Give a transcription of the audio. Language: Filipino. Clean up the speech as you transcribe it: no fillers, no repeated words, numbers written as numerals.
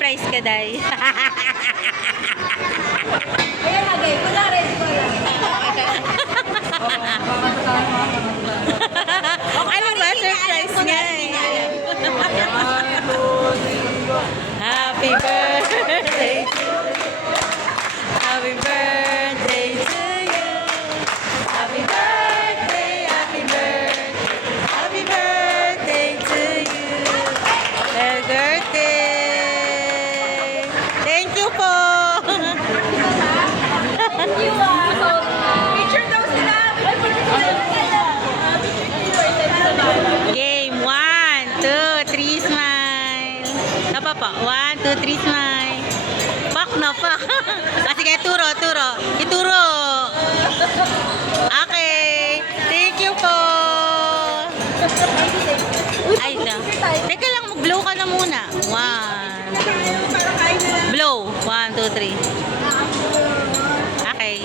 surprise ka, Day. Ayan nga, gay. Kunwari, Ano ba? Surprise niya eh. Happy birthday. Happy birthday to you. Happy birthday, happy birthday. Happy birthday to you. Happy birthday. Thank you po. thank you picture daw sila. Game 1, 2, 3, smile. Tapa pa. 1, 2, 3, smile. Pak na pa. Kasi kaya turo. Ituro. Okay. Thank you po. Ay, na. Teka lang, mag-blow ka na muna. 1. Blow. 1, 2, 3. Okay.